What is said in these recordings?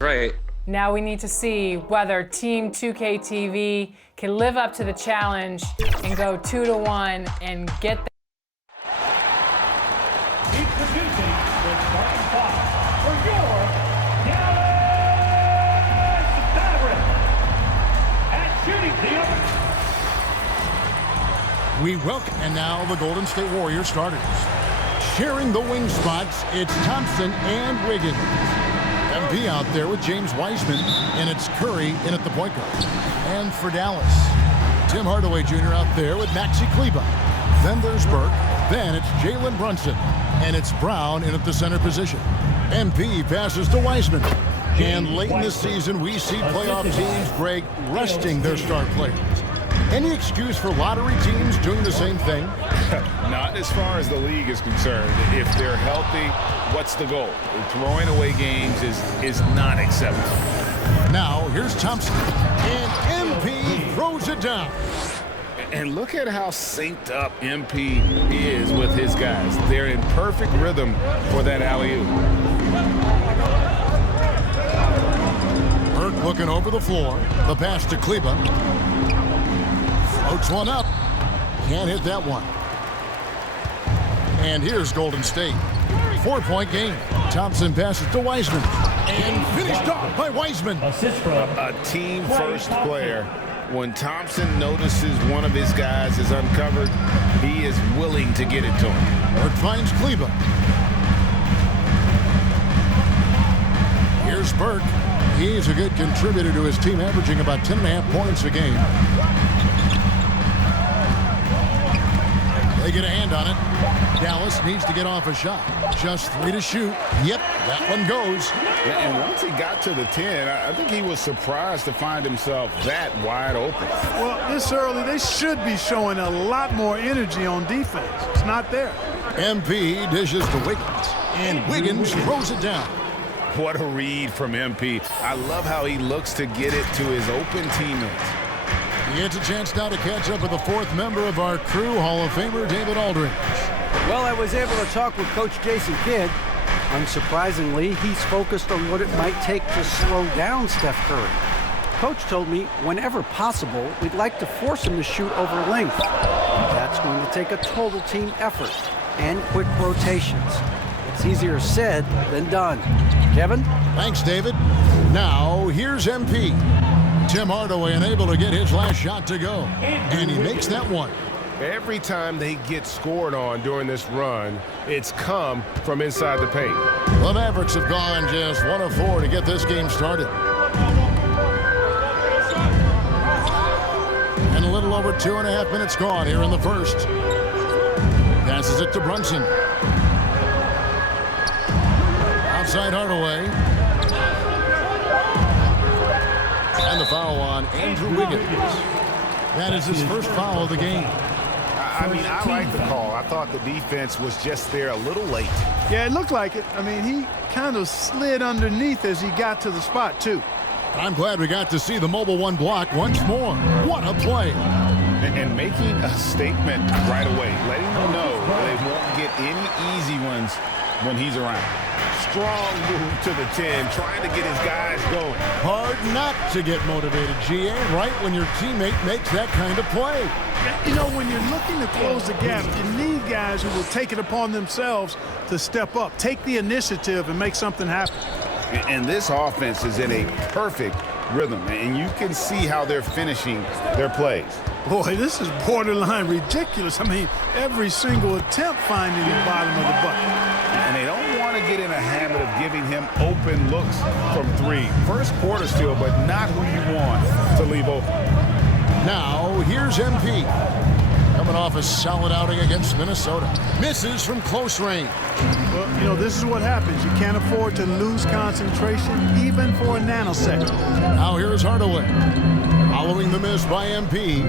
Right. Now we need to see whether Team 2K TV can live up to the challenge and go 2-1 and get the Introducing the starting five for your Dallas Mavericks. And shooting the We welcome, and now the Golden State Warriors starters. Sharing the wing spots, it's Thompson and Wiggins. MP out there with James Wiseman, and it's Curry in at the point guard. And for Dallas, Tim Hardaway Jr. out there with Maxi Kleber. Then there's Burke. Then it's Jalen Brunson. And it's Brown in at the center position. MP passes to Wiseman. And late in the season, we see playoff teams, Greg, resting their star players. Any excuse for lottery teams doing the same thing? Not as far as the league is concerned. If they're healthy, what's the goal? Throwing away games is not acceptable. Now, here's Thompson. And MP throws it down. And look at how synced up MP is with his guys. They're in perfect rhythm for that alley-oop. Burke looking over the floor. The pass to Kleber. Floats one up. Can't hit that one. And here's Golden State. 4-point game. Thompson passes to Wiseman. And finished off by Wiseman. assist from A team-first player. When Thompson notices one of his guys is uncovered, he is willing to get it to him. Burke finds Kleber. Here's Burke. He's a good contributor to his team, averaging about 10.5 points a game. They get a hand on it. Dallas needs to get off a shot. Just 3 to shoot. Yep, that one goes. And once he got to the 10, I think he was surprised to find himself that wide open. Well, this early, they should be showing a lot more energy on defense. It's not there. MP dishes to Wiggins. And Wiggins throws it down. What a read from MP. I love how he looks to get it to his open teammates. He gets a chance now to catch up with the fourth member of our crew, Hall of Famer David Aldridge. Well, I was able to talk with Coach Jason Kidd. Unsurprisingly, he's focused on what it might take to slow down Steph Curry. Coach told me whenever possible, we'd like to force him to shoot over length. That's going to take a total team effort and quick rotations. It's easier said than done. Kevin? Thanks, David. Now, here's MP. Tim Hardaway unable to get his last shot to go. And he makes that one. Every time they get scored on during this run, it's come from inside the paint. The Mavericks have gone just 1 of 4 to get this game started. And a little over 2.5 minutes gone here in the first. Passes it to Brunson. Outside Hardaway. And the foul on Andrew Wiggins. That is his first foul of the game. I mean, I like the call. I thought the defense was just there a little late. Yeah, it looked like it. I mean, he kind of slid underneath as he got to the spot, too. I'm glad we got to see the mobile one block once more. What a play. And making a statement right away, letting them know they won't get any easy ones when he's around. Strong move to the 10, trying to get his guys going. Hard not to get motivated, GA, right when your teammate makes that kind of play. You know, when you're looking to close the gap, you need guys who will take it upon themselves to step up, take the initiative, and make something happen. And this offense is in a perfect rhythm, and you can see how they're finishing their plays. Boy, this is borderline ridiculous. I mean, every single attempt finding the bottom of the bucket. And they don't want to get in a habit of giving him open looks from 3. First quarter still, but not who you want to leave open. Now, here's MP. Coming off a solid outing against Minnesota. Misses from close range. Well, you know, this is what happens. You can't afford to lose concentration even for a nanosecond. Now here's Hardaway. Following the miss by MP.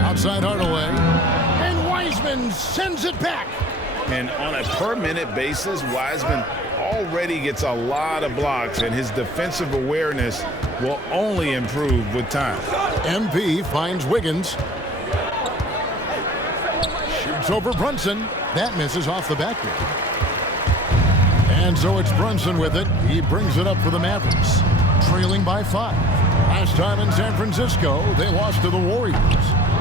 Outside Hardaway. And Wiseman sends it back. And on a per-minute basis, Wiseman already gets a lot of blocks, and his defensive awareness will only improve with time. MP finds Wiggins. Shoots over Brunson. That misses off the backboard. And so it's Brunson with it. He brings it up for the Mavericks, trailing by 5. Last time in San Francisco, they lost to the Warriors.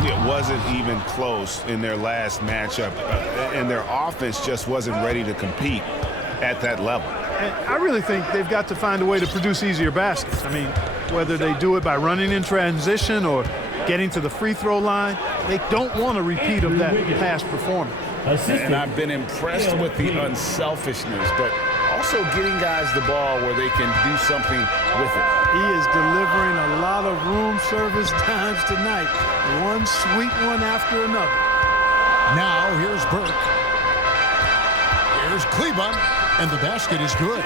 It wasn't even close in their last matchup, and their offense just wasn't ready to compete at that level. And I really think they've got to find a way to produce easier baskets. I mean, whether they do it by running in transition or getting to the free throw line, they don't want a repeat of that past performance. And I've been impressed with the unselfishness, but also getting guys the ball where they can do something with it. He is delivering a lot of room service times tonight. One sweet one after another. Now here's Burke. Here's Kleba, and the basket is good.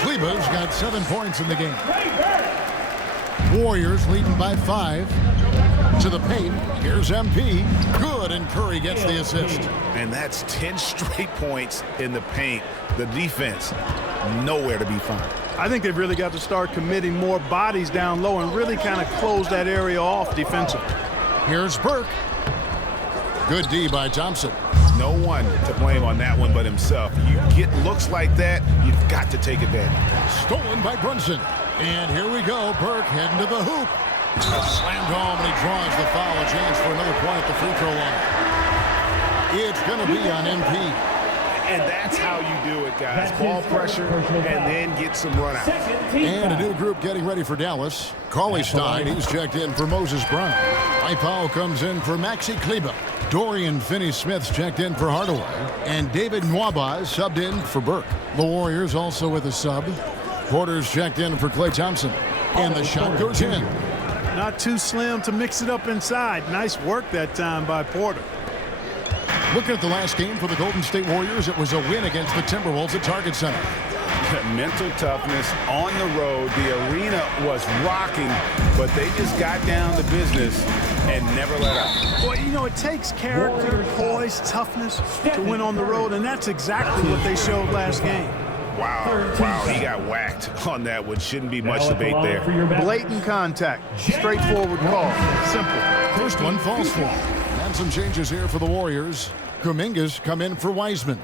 Kleba's got 7 points in the game. Warriors leading by 5. To the paint. Here's MP. Good, and Curry gets the assist. And that's 10 straight points in the paint. The defense, nowhere to be found. I think they've really got to start committing more bodies down low and really kind of close that area off defensively. Here's Burke. Good D by Thompson. No one to blame on that one but himself. You get looks like that, you've got to take advantage. Stolen by Brunson. And here we go. Burke heading to the hoop. Slammed home, and he draws the foul. A chance for another point at the free throw line. It's going to be on MP. And that's how you do it, guys. Ball pressure and then get some run out. And a new group getting ready for Dallas. Cauley Stein, he's checked in for Moses Brown. Mike Powell comes in for Maxi Kleber. Dorian Finney-Smith's checked in for Hardaway. And David Nwaba is subbed in for Burke. The Warriors also with a sub. Porter's checked in for Klay Thompson. And the shot goes in. Not too slim to mix it up inside. Nice work that time by Porter. Looking at the last game for the Golden State Warriors, it was a win against the Timberwolves at Target Center. Mental toughness on the road. The arena was rocking, but they just got down to business and never let up. Well, you know, it takes character, poise, toughness to win on the road, and that's exactly what they showed last game. Wow, he got whacked on that one. Shouldn't be much debate there. Blatant contact, straightforward call, simple. First one falls for him. And some changes here for the Warriors. Kuminga's come in for Wiseman.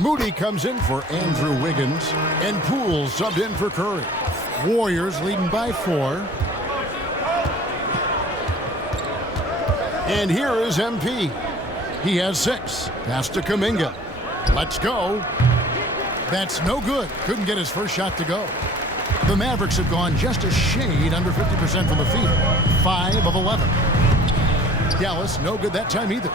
Moody comes in for Andrew Wiggins. And Poole subbed in for Curry. Warriors leading by 4. And here is MP. He has 6. Pass to Kuminga. Let's go. That's no good. Couldn't get his first shot to go. The Mavericks have gone just a shade under 50% from the field. 5 of 11. Dallas, no good that time either.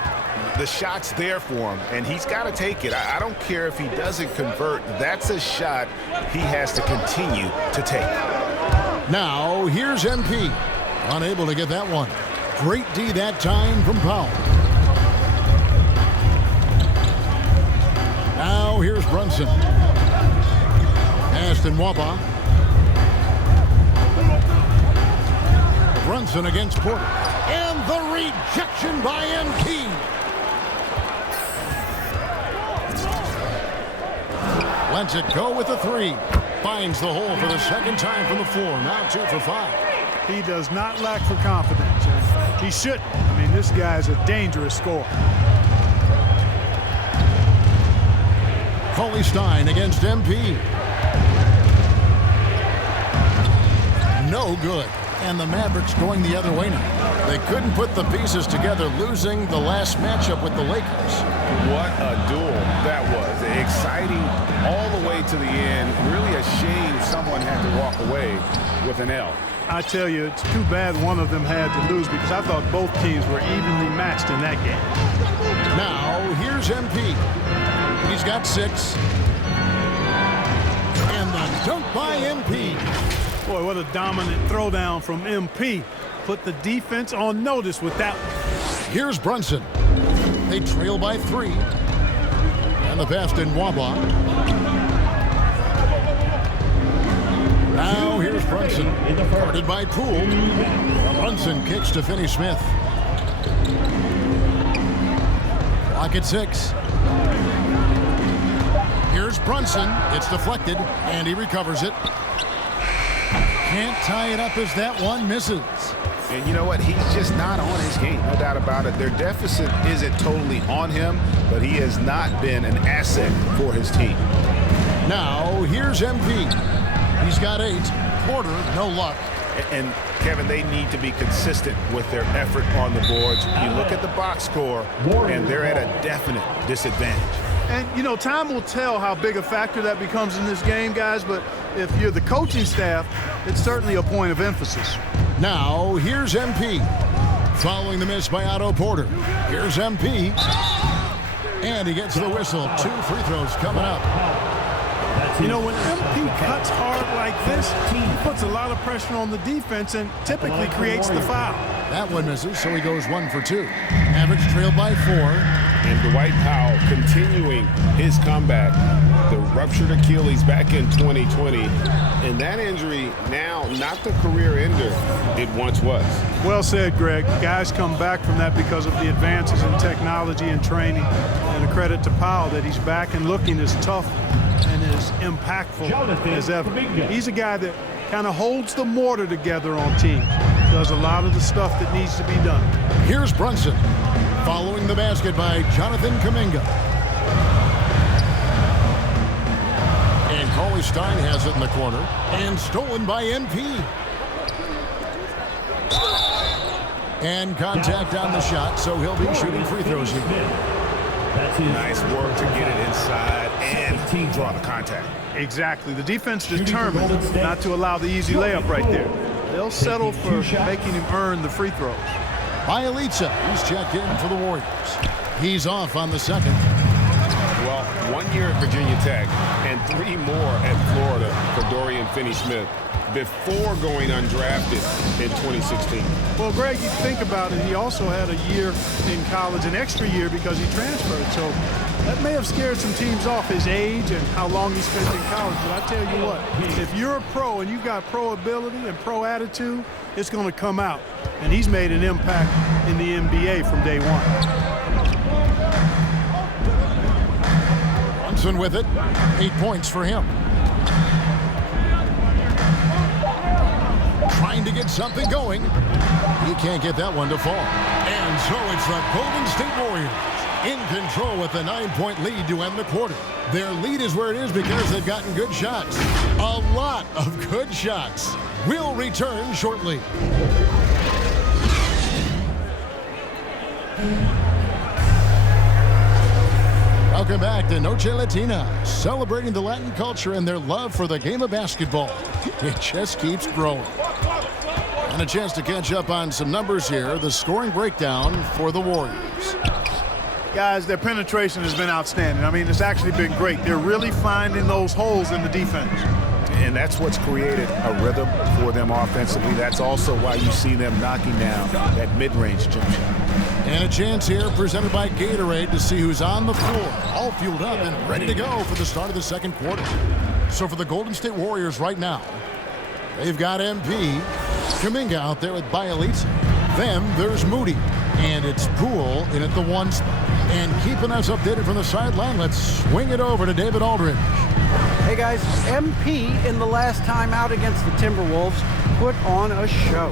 The shot's there for him, and he's got to take it. I don't care if he doesn't convert. That's a shot he has to continue to take. Now, here's MP. Unable to get that one. Great D that time from Powell. Now, here's Brunson. Aston Nwaba. Brunson against Porter. And the rejection by MP. Lets it go with the 3. Finds the hole for the second time from the floor. Now 2 for 5. He does not lack for confidence. And he shouldn't. I mean, this guy's a dangerous scorer. Cauley Stein against MP. No good. And the Mavericks going the other way now. They couldn't put the pieces together, losing the last matchup with the Lakers. What a duel that was. Exciting all the way to the end. Really a shame someone had to walk away with an L. I tell you, it's too bad one of them had to lose because I thought both teams were evenly matched in that game. Now, here's MP. He's got 6. And the dunk by MP. Boy, what a dominant throwdown from MP. put the defense on notice with that one. Here's Brunson. They trail by 3. And the pass in Waba. Now here's Brunson. Guarded by Poole. Brunson kicks to Finney-Smith. Clock at 6. Here's Brunson. It's deflected, and he recovers it. Can't tie it up as that one misses. And you know what? He's just not on his game, no doubt about it. Their deficit isn't totally on him, but he has not been an asset for his team. Now, here's MP. He's got 8. Porter, no luck. And Kevin, they need to be consistent with their effort on the boards. You look at the box score, and they're at a definite disadvantage. And, you know, time will tell how big a factor that becomes in this game, guys, but if you're the coaching staff, it's certainly a point of emphasis. Now, here's MP. Following the miss by Otto Porter. Here's MP. And he gets the whistle. 2 free throws coming up. You know, when MP cuts hard like this, he puts a lot of pressure on the defense and typically creates the foul. That one misses, so he goes 1 for 2. Average trailed by 4. And Dwight Powell continuing his comeback. The ruptured Achilles back in 2020. And that injury now not the career ender it once was. Well said, Greg. Guys come back from that because of the advances in technology and training. And a credit to Powell that he's back and looking as tough and as impactful as ever. He's a guy that kind of holds the mortar together on teams. Does a lot of the stuff that needs to be done. Here's Brunson. Following the basket by Jonathan Kuminga. And Cauley Stein has it in the corner. And stolen by MP. And contact on the shot, so he'll be shooting free throws here. Nice work to get it inside and draw the contact. Exactly. The defense determined not to allow the easy layup right there. They'll settle for making him earn the free throws. Bielitsa, who's checked in for the Warriors. He's off on the second. Well, 1 year at Virginia Tech and 3 more at Florida for Dorian Finney-Smith before going undrafted in 2016. Well, Greg, you think about it, he also had a year in college, an extra year because he transferred. So that may have scared some teams off, his age and how long he spent in college. But I tell you what, if you're a pro and you've got pro ability and pro attitude, it's going to come out. And he's made an impact in the NBA from day one. Brunson with it. 8 points for him. Trying to get something going. He can't get that one to fall. And so it's the Golden State Warriors in control with a 9-point lead to end the quarter. Their lead is where it is because they've gotten good shots. A lot of good shots. We'll return shortly. Welcome back to Noche Latina, celebrating the Latin culture and their love for the game of basketball. It just keeps growing. And a chance to catch up on some numbers here. The scoring breakdown for the Warriors. Guys, their penetration has been outstanding. I mean, it's actually been great. They're really finding those holes in the defense. And that's what's created a rhythm for them offensively. That's also why you see them knocking down that mid-range jump shot. And a chance here presented by Gatorade to see who's on the floor, all fueled up and ready to go for the start of the second quarter. So for the Golden State Warriors right now, they've got MP, Kuminga out there with Bielitsa. Then there's Moody, and it's Poole in at the 1 spot. And keeping us updated from the sideline, let's swing it over to David Aldridge. Hey guys, MP in the last time out against the Timberwolves put on a show.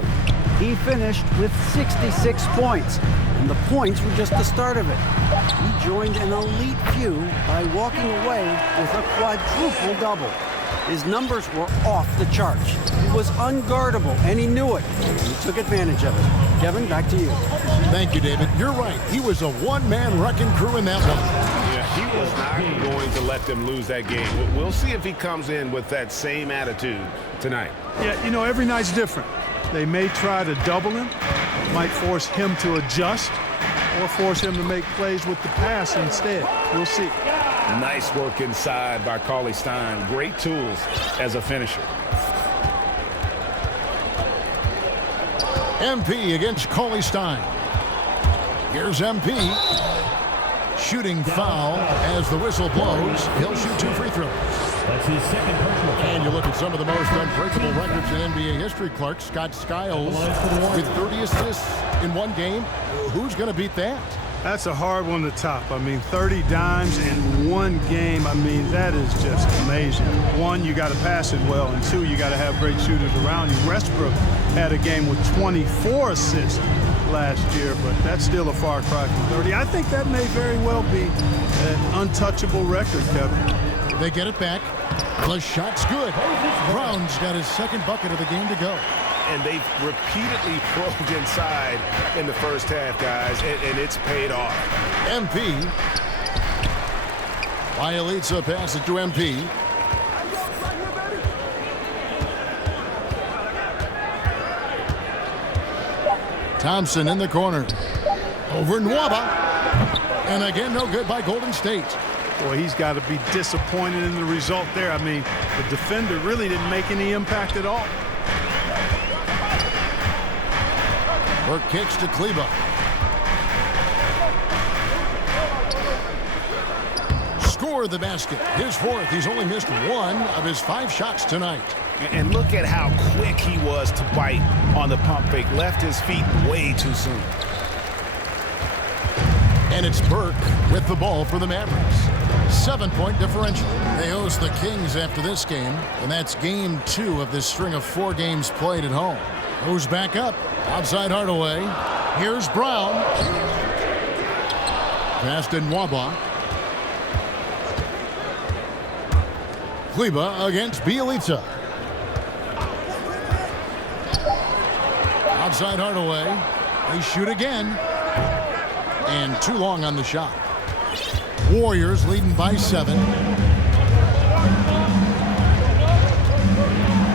He finished with 66 points, and the points were just the start of it. He joined an elite few by walking away with a quadruple double. His numbers were off the charts. He was unguardable, and he knew it. He took advantage of it. Kevin, back to you. Thank you, David. You're right. He was a one-man wrecking crew in that one. Yeah, he was not going to let them lose that game. We'll see if he comes in with that same attitude tonight. Yeah, you know, every night's different. They may try to double him, might force him to adjust, or force him to make plays with the pass instead. We'll see. Nice work inside by Cauley Stein. Great tools as a finisher. MP against Coley Stein. Here's MP. Shooting foul as the whistle blows. He'll shoot 2 free throws. That's his second personal foul. And you look at some of the most unbreakable records in NBA history, Clark. Scott Skiles with 30 assists in one game. Who's going to beat that? That's a hard one to top. I mean, 30 dimes in one game. I mean, that is just amazing. One, you got to pass it well, and two, you got to have great shooters around you. Westbrook had a game with 24 assists last year, but that's still a far cry from 30. I think that may very well be an untouchable record, Kevin. They get it back. The shot's good. Brown's got his second bucket of the game to go. And they've repeatedly probed inside in the first half, guys, and it's paid off. MP. Bielitsa passes it to MP. Thompson in the corner. Over Nwaba. And again, no good by Golden State. Boy, he's got to be disappointed in the result there. I mean, the defender really didn't make any impact at all. Burke kicks to Kleba. Score the basket. His fourth. He's only missed 1 of his 5 shots tonight. And look at how quick he was to bite on the pump fake. Left his feet way too soon. And it's Burke with the ball for the Mavericks. 7-point differential. They host the Kings after this game, and that's game 2 of this string of 4 games played at home. Goes back up. Outside Hardaway. Here's Brown. Past in Nwaba. Kleba against Bielitsa. Outside Hardaway. They shoot again. And too long on the shot. Warriors leading by 7.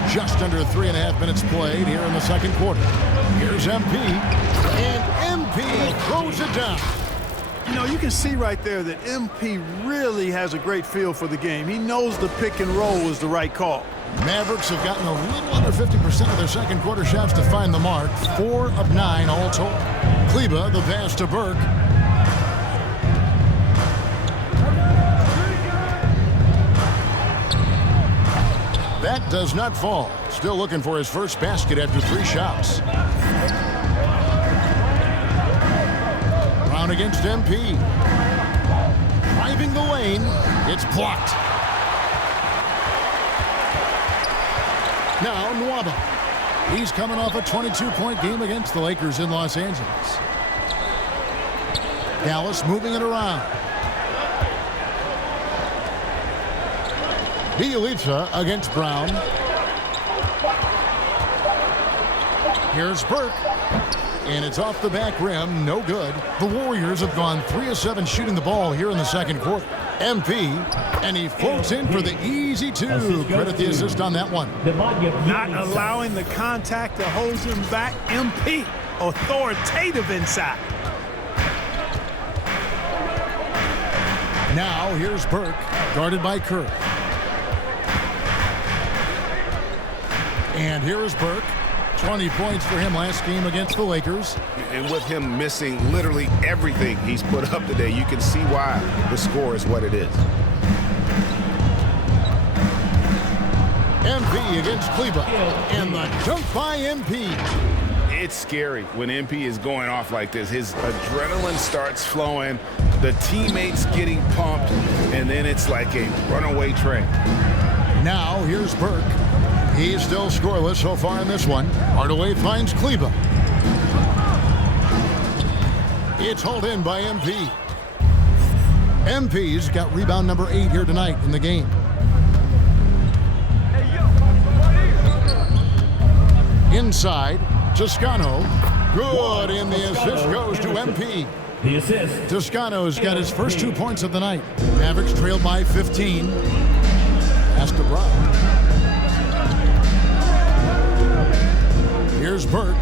Just under 3.5 minutes played here in the second quarter. Here's MP. And MP throws it down. You know, you can see right there that MP really has a great feel for the game. He knows the pick and roll is the right call. Mavericks have gotten a little under 50% of their second quarter shots to find the mark. 4 of 9 all told. Kleba, the pass to Burke. That does not fall. Still looking for his first basket after 3 shots. Brown against MP. Driving the lane. It's blocked. Now Nwaba. He's coming off a 22-point game against the Lakers in Los Angeles. Dallas moving it around. Bielitsa against Brown. Here's Burke. And it's off the back rim. No good. The Warriors have gone 3 of 7 shooting the ball here in the second quarter. MP. And he floats in for the easy 2. Credit the assist on that one. Not allowing the contact to hold him back. MP. Authoritative inside. Now here's Burke. Guarded by Kerr. And here is Burke. 20 points for him last game against the Lakers. And with him missing literally everything he's put up today, you can see why the score is what it is. MP against Kleba. And the dunk by MP. It's scary when MP is going off like this. His adrenaline starts flowing, the teammates getting pumped, and then it's like a runaway train. Now here's Burke. He's still scoreless so far in this one. Hardaway finds Kleba. It's hauled in by MP. MP's got rebound number 8 here tonight in the game. Inside, Toscano. Good, and the assist goes to MP. The assist. Toscano's got his first 2 points of the night. Mavericks trailed by 15. Pass to Brown. Here's Burke.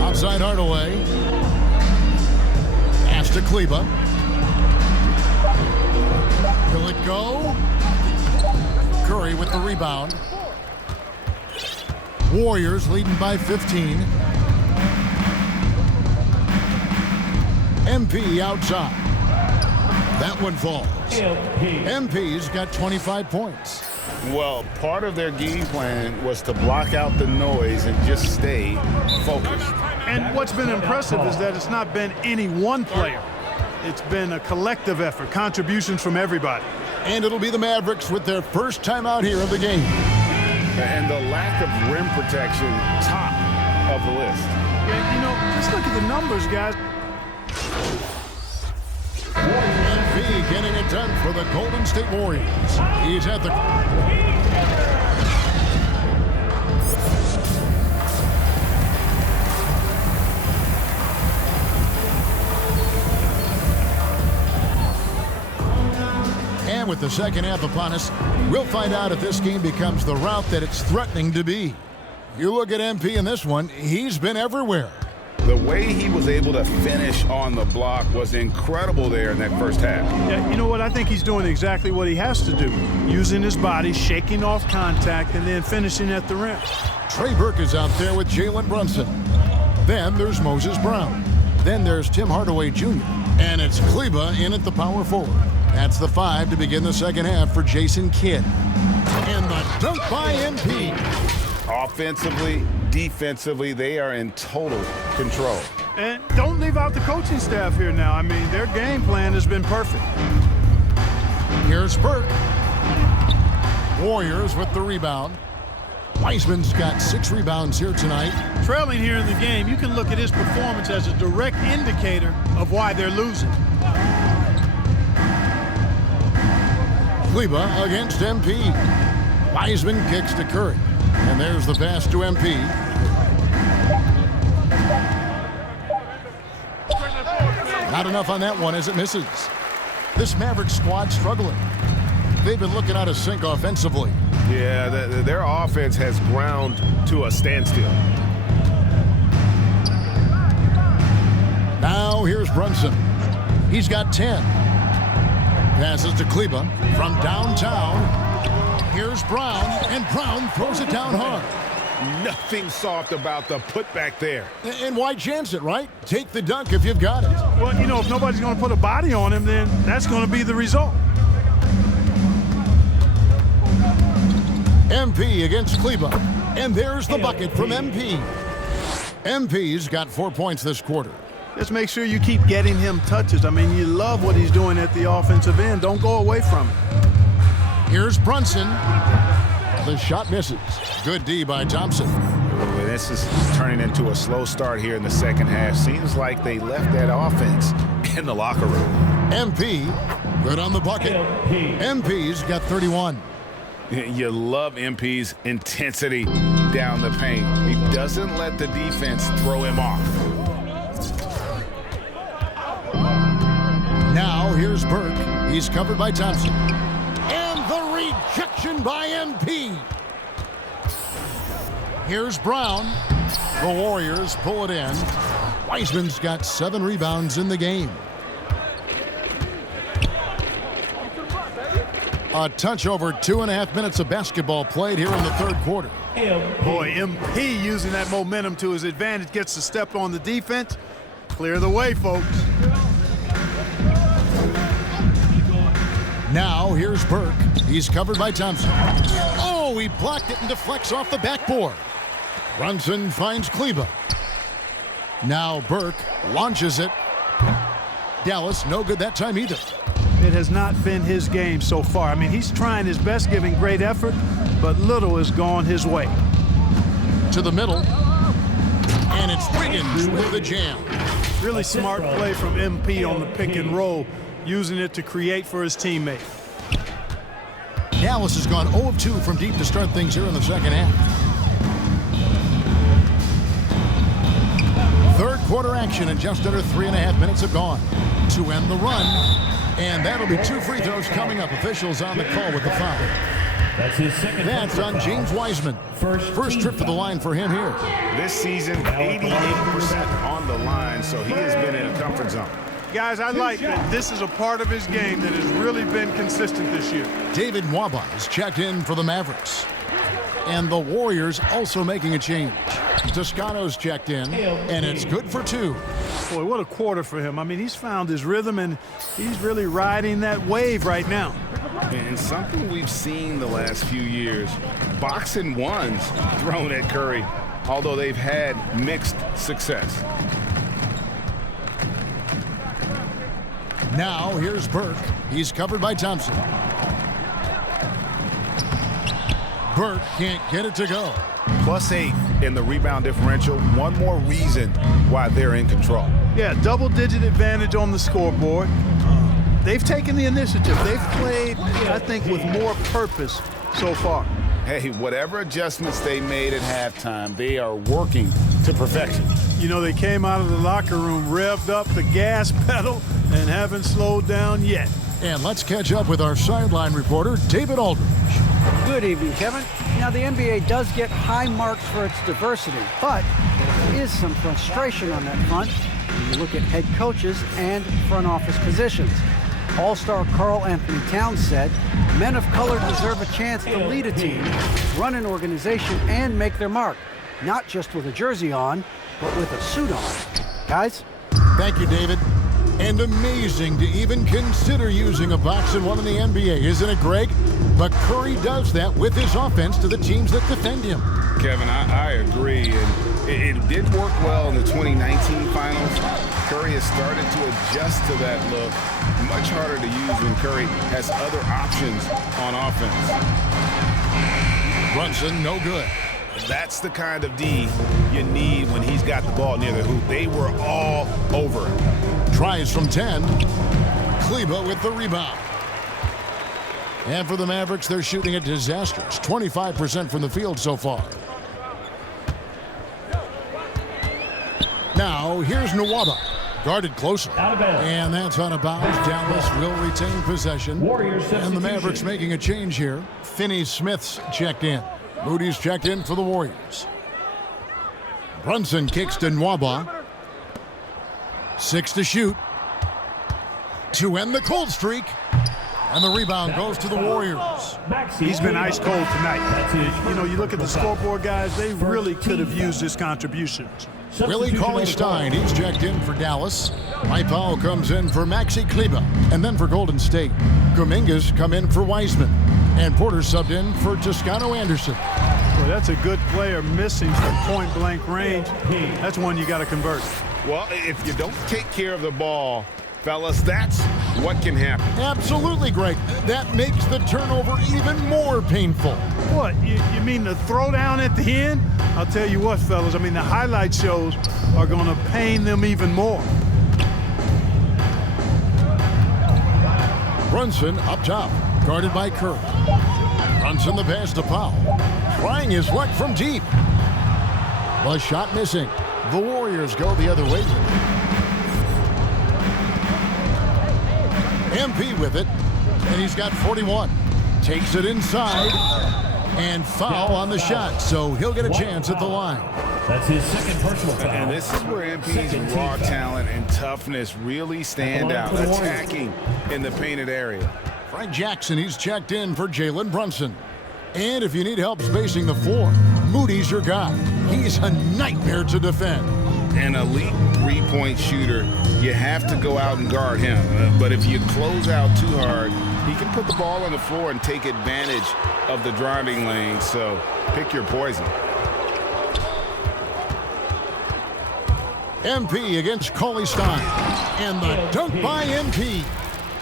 Outside Hardaway. Pass to Kleba. Will it go? Curry with the rebound. Warriors leading by 15. MP outside. That one falls. MP's got 25 points. Well, part of their game plan was to block out the noise and just stay focused. And what's been impressive is that it's not been any one player. It's been a collective effort, contributions from everybody. And it'll be the Mavericks with their first time out here of the game. And the lack of rim protection, top of the list. Yeah, you know, just look at the numbers, guys. MP getting it done for the Golden State Warriors. He's at the... And with the second half upon us, we'll find out if this game becomes the route that it's threatening to be. You look at MP in this one, he's been everywhere. The way he was able to finish on the block was incredible there in that first half. Yeah, you know what? I think he's doing exactly what he has to do. Using his body, shaking off contact, and then finishing at the rim. Trey Burke is out there with Jalen Brunson. Then there's Moses Brown. Then there's Tim Hardaway Jr. And it's Kleba in at the power forward. That's the 5 to begin the second half for Jason Kidd. And the dunk by MP. Offensively, defensively, they are in total control. And don't leave out the coaching staff here now. I mean, their game plan has been perfect. Here's Burke. Warriors with the rebound. Wiseman's got 6 rebounds here tonight. Trailing here in the game, you can look at his performance as a direct indicator of why they're losing. Kleba against MP. Wiseman kicks to Curry. And there's the pass to MP. Not enough on that one as it misses. This Mavericks squad struggling. They've been looking out of sync offensively. Yeah, their offense has ground to a standstill. Now here's Brunson. He's got 10. Passes to Kleba from downtown. Here's Brown, and Brown throws it down hard. Nothing soft about the putback there. And why chance it, right? Take the dunk if you've got it. Well, you know, if nobody's going to put a body on him, then that's going to be the result. MP against Kleba. And there's the bucket from MP. MP's got 4 points this quarter. Just make sure you keep getting him touches. I mean, you love what he's doing at the offensive end. Don't go away from it. Here's Brunson. The shot misses. Good D by Thompson. Ooh, this is turning into a slow start here in the second half. Seems like they left that offense in the locker room. MP, good on the bucket. MP's got 31. You love MP's intensity down the paint. He doesn't let the defense throw him off. Now here's Burke. He's covered by Thompson. And the rejection by MP. Here's Brown. The Warriors pull it in. Wiseman's got 7 rebounds in the game. A touch over 2.5 minutes of basketball played here in the third quarter. Boy, MP using that momentum to his advantage, gets to step on the defense. Clear the way, folks. Now here's Burke. He's covered by Thompson. Oh, he blocked it and deflects off the backboard. Brunson finds Kleba. Now Burke launches it. Dallas, no good that time either. It has not been his game so far. I mean, he's trying his best, giving great effort, but little has gone his way. To the middle. And it's Wiggins with the jam. Really smart play from MP on the pick and roll, using it to create for his teammate. Dallas has gone 0 of 2 from deep to start things here in the second half. Third quarter action and just under 3.5 minutes have gone to end the run. And that'll be 2 free throws coming up. Officials on the call with the foul. That's his second. That's on James Wiseman. First trip to the line for him here. This season, 88% on the line, so he has been in a comfort zone. Guys, I like that this is a part of his game that has really been consistent this year. David Nwaba is checked in for the Mavericks. And the Warriors also making a change. Toscano's checked in, and it's good for 2. Boy, what a quarter for him. I mean, he's found his rhythm, and he's really riding that wave right now. And something we've seen the last few years, boxing ones thrown at Curry, although they've had mixed success. Now here's Burke. He's covered by Thompson. Burke can't get it to go. +8 in the rebound differential. One more reason why they're in control. Yeah, double-digit advantage on the scoreboard. They've taken the initiative. They've played, I think, with more purpose so far. Hey, whatever adjustments they made at halftime, they are working to perfection. You know, they came out of the locker room, revved up the gas pedal, and haven't slowed down yet. And let's catch up with our sideline reporter, David Aldridge. Good evening, Kevin. Now, the NBA does get high marks for its diversity, but there is some frustration on that front when you look at head coaches and front office positions. All-star Karl Anthony Towns said, men of color deserve a chance to lead a team, run an organization, and make their mark, not just with a jersey on, but with a suit on. Guys? Thank you, David. And amazing to even consider using a box and one in the NBA, isn't it, Greg? But Curry does that with his offense to the teams that defend him. Kevin, I agree, and it did work well in the 2019 finals. Curry has started to adjust to that look. Much harder to use when Curry has other options on offense. Brunson, no good. That's the kind of D you need when he's got the ball near the hoop. They were all over it. Tries from 10. Kleber with the rebound. And for the Mavericks, they're shooting a disastrous 25% from the field so far. Now, here's Nwaba. Guarded closely. And that's out of bounds. Dallas will retain possession. And the Mavericks making a change here. Finney-Smith's checked in. Moody's checked in for the Warriors. Brunson kicks to Nwaba. 6 to shoot. To end the cold streak. And the rebound goes to the Warriors. He's been ice cold tonight. You know, you look at the scoreboard, guys, they really could have used his contributions. Willie Cauley-Stein, he's checked in for Dallas. Mike Powell comes in for Maxi Kleber. And then for Golden State, Kuminga's come in for Wiseman. And Porter subbed in for Toscano Anderson. Well, that's a good player missing from point-blank range. That's one you got to convert. Well, if you don't take care of the ball, fellas, that's what can happen. Absolutely, Greg. That makes the turnover even more painful. What, you mean the throwdown at the end? I'll tell you what, fellas, I mean, the highlight shows are going to pain them even more. Brunson up top, guarded by Curry. Brunson the pass to Powell. Trying his luck from deep. The shot missing. The Warriors go the other way. MP with it, and he's got 41. Takes it inside, and foul on the shot, so he'll get a chance at the line. That's his second personal foul. And this is where MP's raw talent and toughness really stand out, attacking in the painted area. Frank Jackson, he's checked in for Jalen Brunson. And if you need help spacing the floor, Moody's your guy. He's a nightmare to defend. An elite three-point shooter, you have to go out and guard him. But if you close out too hard, he can put the ball on the floor and take advantage of the driving lane. So pick your poison. MP against Cauley-Stein. And the dunk by MP.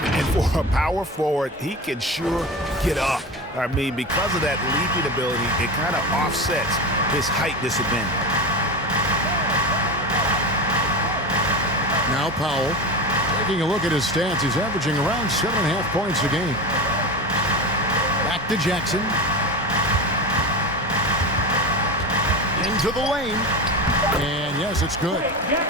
And for a power forward, he can sure get up. I mean, because of that leaping ability, it kind of offsets his height disadvantage. Now Powell, taking a look at his stats, he's averaging around 7.5 points a game. Back to Jackson. Into the lane. And yes, it's good.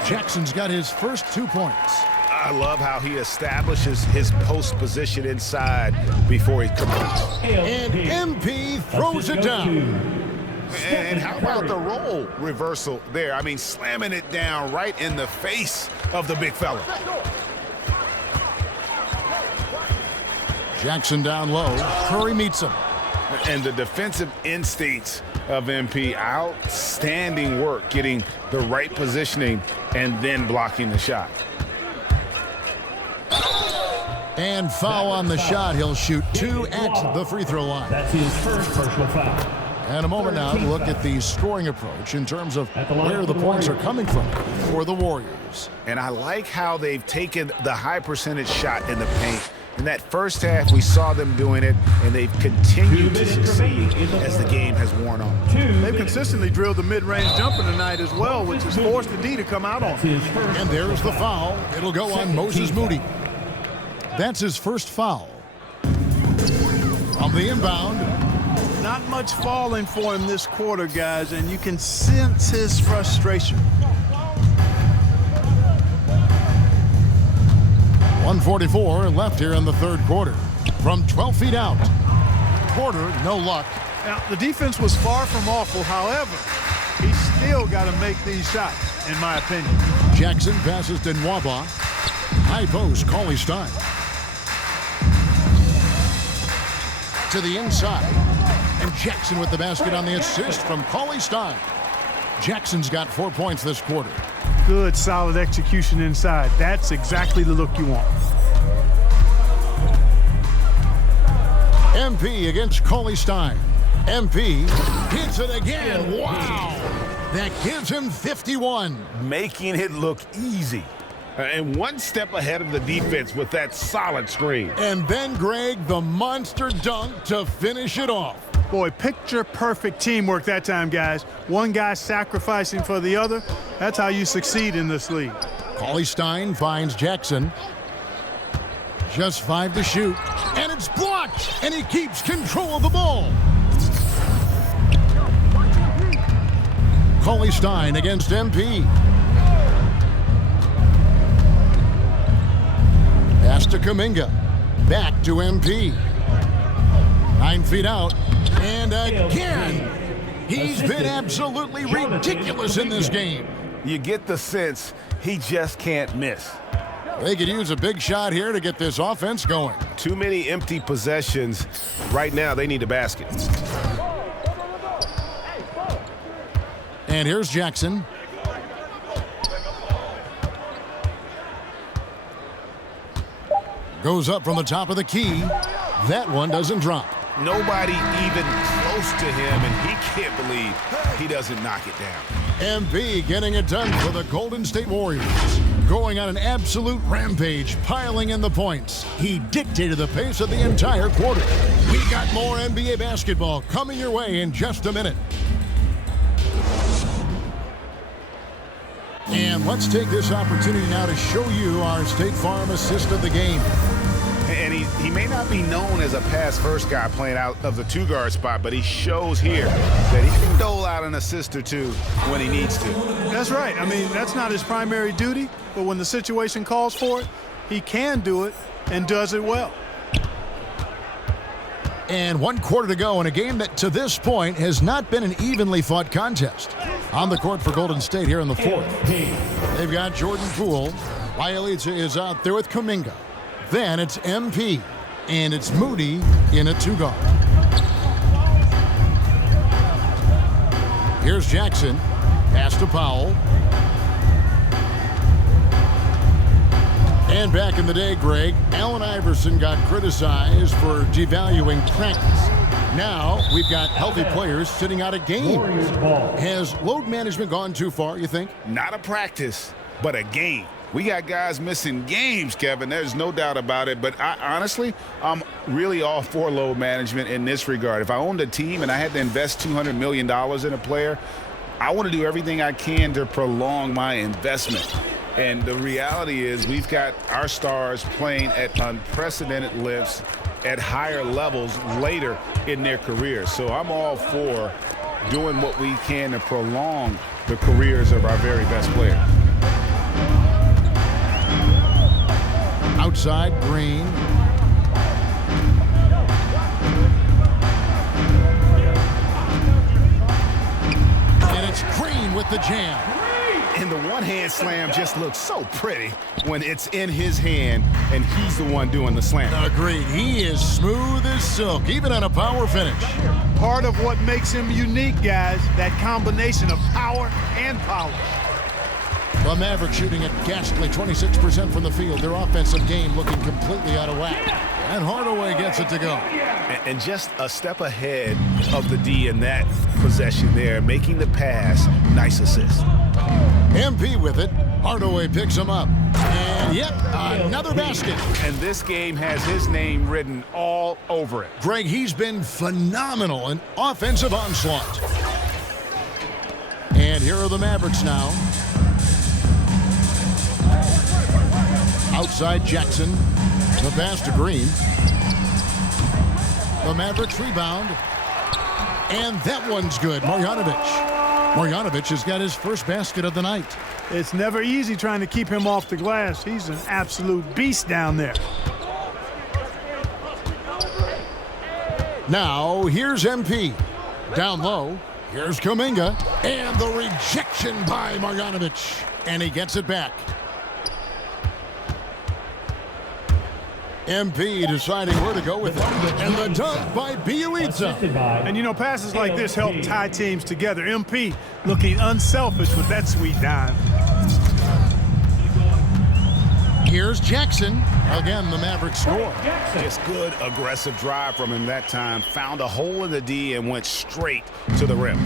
Jackson's got his first 2 points. I love how he establishes his post position inside before he converts. And MP throws it down. And how about the role reversal there? I mean, slamming it down right in the face of the big fella. Jackson down low. Curry meets him. And the defensive instincts of MP, outstanding work getting the right positioning and then blocking the shot. And foul on the shot. He'll shoot 2 at the free throw line. That's his first personal foul. And a moment now to look at the scoring approach in terms of where the points are coming from for the Warriors. And I like how they've taken the high percentage shot in the paint. In that first half, we saw them doing it, and they've continued to succeed as the game has worn on. They've consistently drilled the mid-range jumper tonight as well, which has forced the D to come out on him. And there's the foul. It'll go on Moses Moody. That's his first foul. On the inbound. Not much falling for him this quarter, guys, and you can sense his frustration. 1:44 left here in the third quarter. From 12 feet out. Porter, no luck. Now, the defense was far from awful. However, he's still got to make these shots, in my opinion. Jackson passes to Nwaba. High post, Cauley Stein. To the inside. And Jackson with the basket on the assist from Cauley Stein. Jackson's got 4 points this quarter. Good, solid execution inside. That's exactly the look you want. MP against Cauley Stein. MP hits it again. Wow! That gives him 51. Making it look easy. And one step ahead of the defense with that solid screen. And then Greg, the monster dunk to finish it off. Boy, picture-perfect teamwork that time, guys. One guy sacrificing for the other. That's how you succeed in this league. Cauley Stein finds Jackson. Just 5 to shoot. And it's blocked. And he keeps control of the ball. Cauley Stein against MP. Pass to Kuminga. Back to MP. 9 feet out. And again, he's been absolutely ridiculous in this game. You get the sense he just can't miss. They could use a big shot here to get this offense going. Too many empty possessions. Right now, they need a basket. And here's Jackson. Goes up from the top of the key. That one doesn't drop. Nobody even close to him, and he can't believe he doesn't knock it down. MP getting it done for the Golden State Warriors. Going on an absolute rampage, piling in the points. He dictated the pace of the entire quarter. We got more NBA basketball coming your way in just a minute. And let's take this opportunity now to show you our State Farm assist of the game. And he may not be known as a pass-first guy playing out of the two-guard spot, but he shows here that he can dole out an assist or two when he needs to. That's right. I mean, that's not his primary duty, but when the situation calls for it, he can do it and does it well. And 1 quarter to go in a game that to this point has not been an evenly fought contest. On the court for Golden State here in the fourth. They've got Jordan Poole. Bielitsa is out there with Kuminga. Then it's MP, and it's Moody in a 2-guard. Here's Jackson. Pass to Powell. And back in the day, Greg, Allen Iverson got criticized for devaluing practice. Now we've got healthy players sitting out a game. Has load management gone too far, you think? Not a practice, but a game. We got guys missing games, Kevin. There's no doubt about it. But honestly, I'm really all for load management in this regard. If I owned a team and I had to invest $200 million in a player, I want to do everything I can to prolong my investment. And the reality is we've got our stars playing at unprecedented lengths at higher levels later in their careers. So I'm all for doing what we can to prolong the careers of our very best players. Outside, Green. And it's Green with the jam. And the one-hand slam just looks so pretty when it's in his hand and he's the one doing the slam. Agreed. He is smooth as silk, even on a power finish. Part of what makes him unique, guys, that combination of power and power. The Mavericks shooting at ghastly 26% from the field. Their offensive game looking completely out of whack. And Hardaway gets it to go. And just a step ahead of the D in that possession there, making the pass. Nice assist. MP with it. Hardaway picks him up. And yep, another basket. And this game has his name written all over it. Greg, he's been phenomenal in offensive onslaught. And here are the Mavericks now. Outside Jackson. The pass to Green. The Mavericks rebound. And that one's good. Marjanovic has got his first basket of the night. It's never easy trying to keep him off the glass. He's an absolute beast down there. Now, here's MP. Down low, here's Kuminga. And the rejection by Marjanovic. And he gets it back. MP deciding where to go with it. And the dunk by Bielitsa. And you know, passes like this help tie teams together. MP looking unselfish with that sweet dime. Here's Jackson. Again, the Mavericks score. Just good aggressive drive from him that time. Found a hole in the D and went straight to the rim.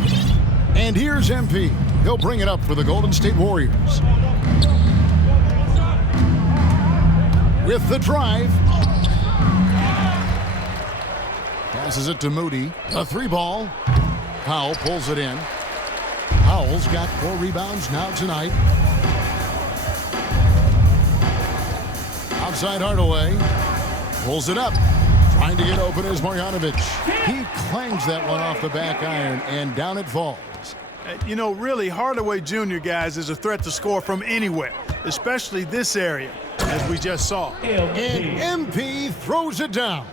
And here's MP. He'll bring it up for the Golden State Warriors. With the drive. Passes it to Moody. A three ball. Powell pulls it in. Powell's got 4 rebounds now tonight. Outside Hardaway. Pulls it up. Trying to get open is Marjanovic. He clangs that one off the back iron, and down it falls. You know, really, Hardaway Jr., guys, is a threat to score from anywhere, especially this area, as we just saw. And MP throws it down.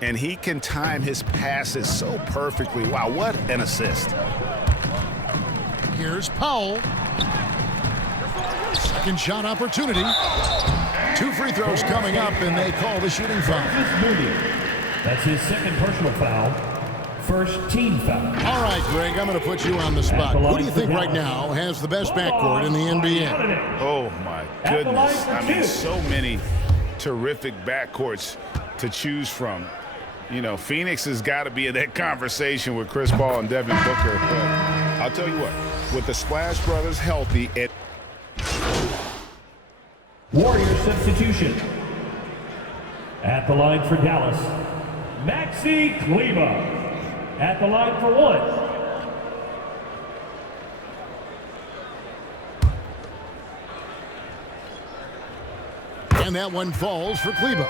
And he can time his passes so perfectly. Wow, what an assist. Here's Powell. Second shot opportunity. 2 free throws coming up, and they call the shooting foul. That's his second personal foul. First team foul. All right, Greg, I'm going to put you on the spot. Who do you think right now has the best backcourt in the NBA? Oh, my goodness. I mean, so many terrific backcourts to choose from. You know, Phoenix has got to be in that conversation with Chris Paul and Devin Booker. But I'll tell you what, with the Splash Brothers healthy, Warriors substitution. At the line for Dallas, Maxi Kleber. At the line for 1. And that one falls for Kleber.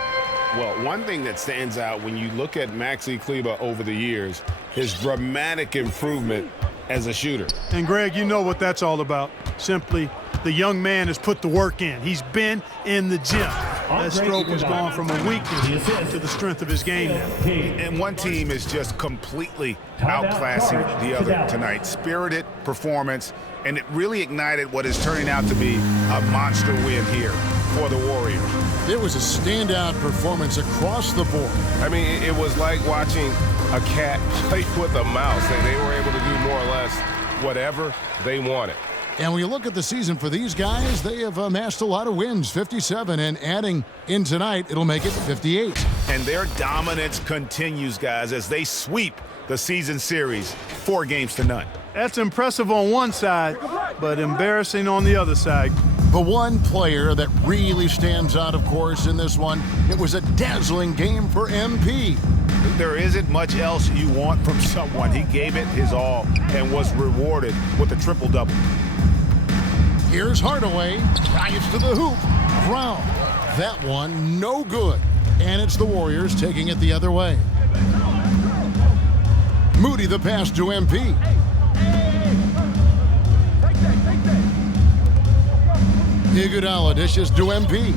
Well, one thing that stands out when you look at Maxi Kleber over the years, his dramatic improvement as a shooter. And Greg, you know what that's all about. Simply, the young man has put the work in. He's been in the gym. That stroke has gone from a weakness to the strength of his game now. And one team is just completely outclassing the other tonight. Spirited performance, and it really ignited what is turning out to be a monster win here for the Warriors. It was a standout performance across the board. I mean, it was like watching a cat play with a mouse. They were able to do more or less whatever they wanted. And when you look at the season for these guys, they have amassed a lot of wins, 57, and adding in tonight, it'll make it 58. And their dominance continues, guys, as they sweep the season series 4-0. That's impressive on one side, but embarrassing on the other side. The one player that really stands out, of course, in this one, it was a dazzling game for MP. There isn't much else you want from someone. He gave it his all and was rewarded with a triple-double. Here's Hardaway, drives to the hoop, Brown. That one, no good. And it's the Warriors taking it the other way. Moody the pass to MP. Iguodala dishes to MP.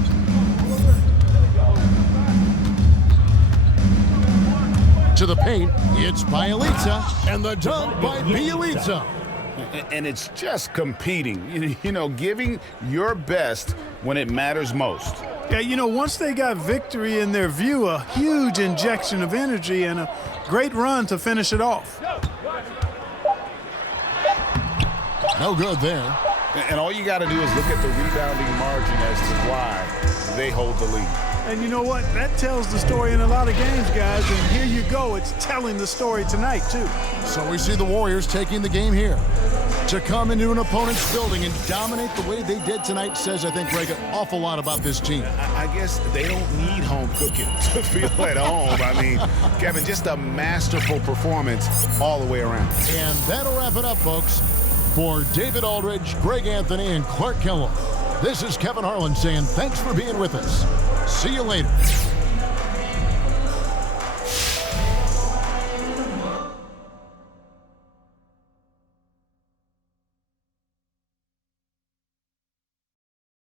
To the paint, it's Bielitsa, and the dunk by Bielitsa. And it's just competing, you know, giving your best when it matters most. Yeah, you know, once they got victory in their view, a huge injection of energy and a great run to finish it off. No good there. And all you got to do is look at the rebounding margin as to why they hold the lead. And you know what? That tells the story in a lot of games, guys. And here you go. It's telling the story tonight, too. So we see the Warriors taking the game here. To come into an opponent's building and dominate the way they did tonight says, I think, Greg, an awful lot about this team. I guess they don't need home cooking to feel at home. I mean, Kevin, just a masterful performance all the way around. And that'll wrap it up, folks. For David Aldridge, Greg Anthony, and Clark Kellogg, this is Kevin Harlan saying thanks for being with us. See you later.